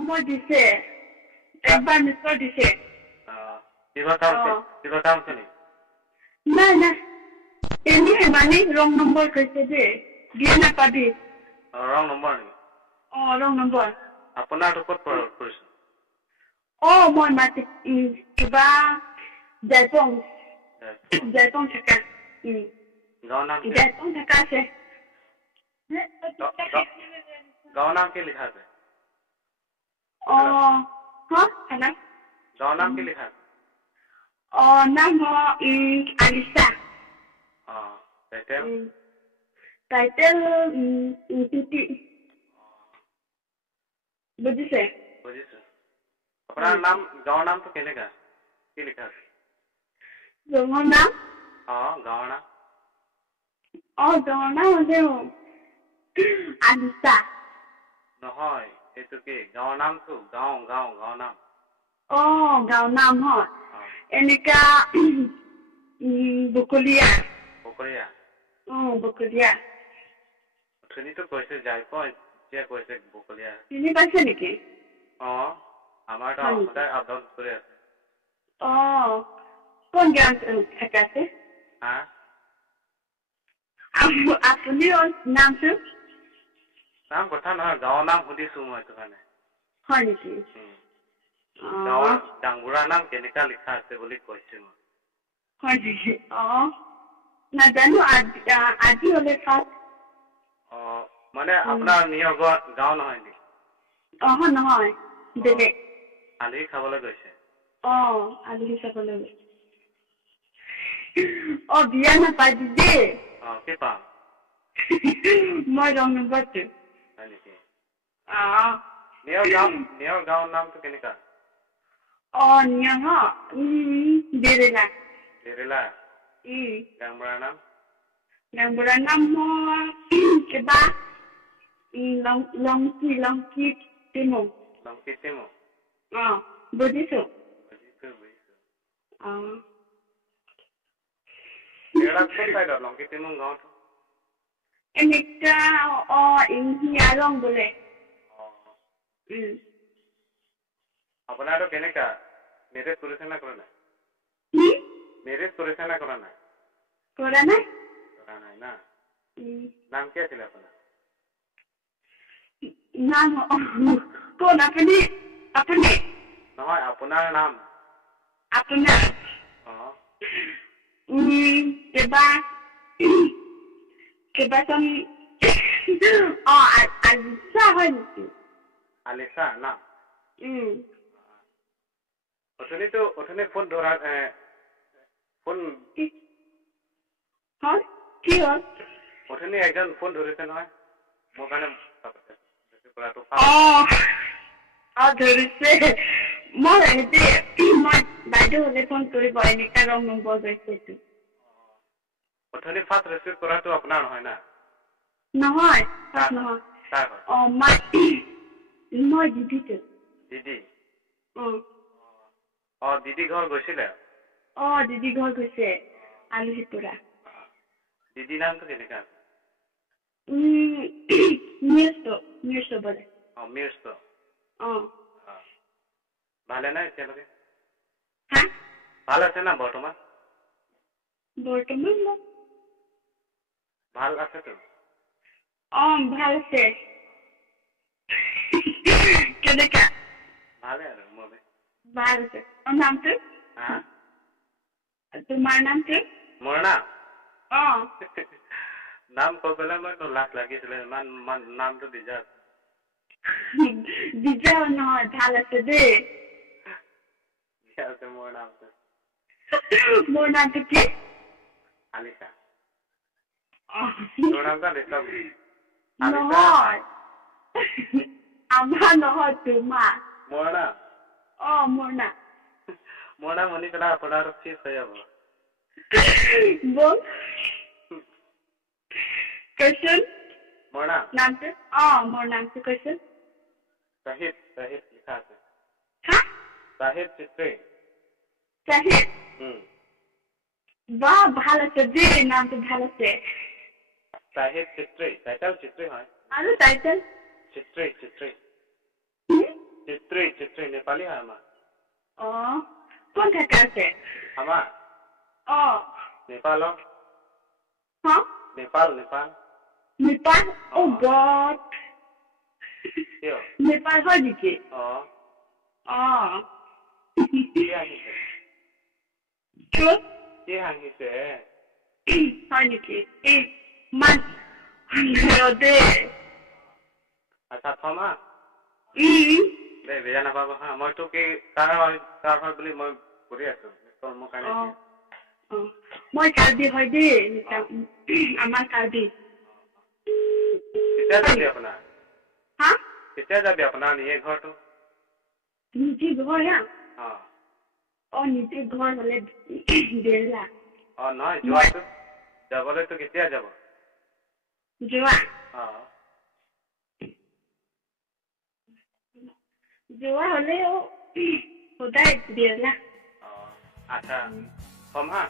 মই দিছে একবাৰ নিশ্চয় দিছে কিবা কাম আছে নেকি নাই এনেই মানে ৰং নম্বৰ কৈছে যে দিয়ে নাপাবি ৰং নম্বৰ নেকি ৰং নম্বৰ আপোনাৰ ক'ত কৰিছে মই মাতি কিবা জয়পং থাকা গাঁৱৰ নাম জয়পং থাকা আছে গাঁৱৰ নাম কি লিখা আছে খানা গাঁৱৰ নাম কি লিখা আছে নাম আলিছা টাইটেল টিটি বুজিছে বুজিছো আপোনাৰ নাম গাঁৱৰ নামটো কেনেকা কি লিখা আছে ৰঙৰ নাম গাঁৱৰ নাম গাঁৱৰ নাম আছে আলিছা নহয় এইটো কি গাঁৱৰ নামটো গাঁৱৰ নাম গাঁৱৰ নাম হয় এনেকা বকলীয়া অথনিতো কৈছে যাইপো এতিয়া কৈছে বকলীয়া চিনি পাইছে নেকি আমাৰ তো সদায় আপডাউন কৰি আছে কোন গাঁৱত থাকে আছে আপুনি নামটো নাম কথা নহয় গাঁৱৰ নাম সুধিছো মই এইটো কাৰণে হয় নেকি গাঁৱৰ ডাঙবুঢ়াৰ নাম কেনেকা লিখা আছে বুলি কৈছে মই হয় নেকি নাজানো আজি হলে খাত মানে আপোনাৰ নিজৰ গাঁও নহয় নেকি নহয় বেলেগ আলহী খাবলৈ গৈছে আলহী চাবলৈ গৈছে বিয়া নাপাই দেই কি পাম মই ৰং নম্বৰটো হয় নেকি নিজৰ গাঁৱৰ নামটো কেনেকা দেৰেলা ডাঙবুঢ়াৰ নাম কিবা লংকি টিমু বুজিছো লংকি টিমু গাঁৱটো এনেকা ৰং বোলে আপোনাৰটো কেনেকা মেৰেজ কৰিছে না কৰা নাই কৰা নাই না নাম কি আছিলে আপোনাৰ নাম কোন আপুনি নহয় আপোনাৰ নাম আপোনাৰ কেইবাজন আলিছা হয় নেকি আলিছা না অথনি ফোন ধৰা ফোন কি হ'ল অথনি একজন ফোন ধৰিছে নহয় মোৰ কাৰণে ধৰিছে মই বাইদেউ হলে ফোন কৰিব এনেকা ৰং নম্বৰ গৈছে অথনি ফাৰ্ষ্ট ৰিচিভ কৰাটো আপোনাৰ নহয় না নহয় মই দিদিটো দিদি দিদি ঘৰ গৈছিলে দিদি ঘৰ গৈছে আলহী পৰা দিদি নামটো কেনেকা আছে মিৰ্চ বোলে মিৰ্চ ভালে নাই এতিয়ালৈকে ভাল আছে না বৰ্তমান ভাল আছেতো ভাল আছে কেনেকা ভালে আৰু মোৰ ভাল আছে নামটো তোমাৰ নামটো মোৰ নাম কৈ পেলাই মই লাজ লাগিছিলে ইমান নামটো দিজা নহয় ভাল আছে দেই মোৰ নামটো মোৰ নামটো কি আলিছা তোৰ নামটো আলিছা নহয় আমাৰ নহয় তোমাৰ মোৰ নাম মোৰ নাম শুনি পেলাই আপোনাৰ ফিক্স হৈ যাব বল কৈছোন মোৰ নামটো মোৰ নামটো কৈছোন চাহিদ লিখা আছে চাহিদ চিত্ৰী বাহ ভাল আছে দেই নামটো ভাল আছে চাহিদ চিত্ৰী টাইটেল চিত্ৰী হয় আৰু টাইটেল চিত্ৰী চিত্ৰী নেপালী হয় আমাৰ কোন থাকে আছে আমাৰ নেপালৰ নেপাল নেপাল গড কিয় নেপাল হয় নেকি কি আহিছে কি আহিছে হয় নেকি মান দে আচ্ছা থমা দে বেয়া নাপাব হা মইতো কি কাৰ হয় বুলি মই কৰি আছো মোৰ কাৰণে মই কাৰ্বি হয় দেই আমাৰ কাৰ্বি কেতিয়া যাবি আপোনাৰ কেতিয়া যাবি আপোনাৰ নিজে ঘৰটো নিজে ঘৰ নিজে ঘৰ হলে বেলা নহয় যোৱাটো যাবলৈতো কেতিয়া যাব যোৱা হলেও সদায় বেলা আচ্ছা থম হা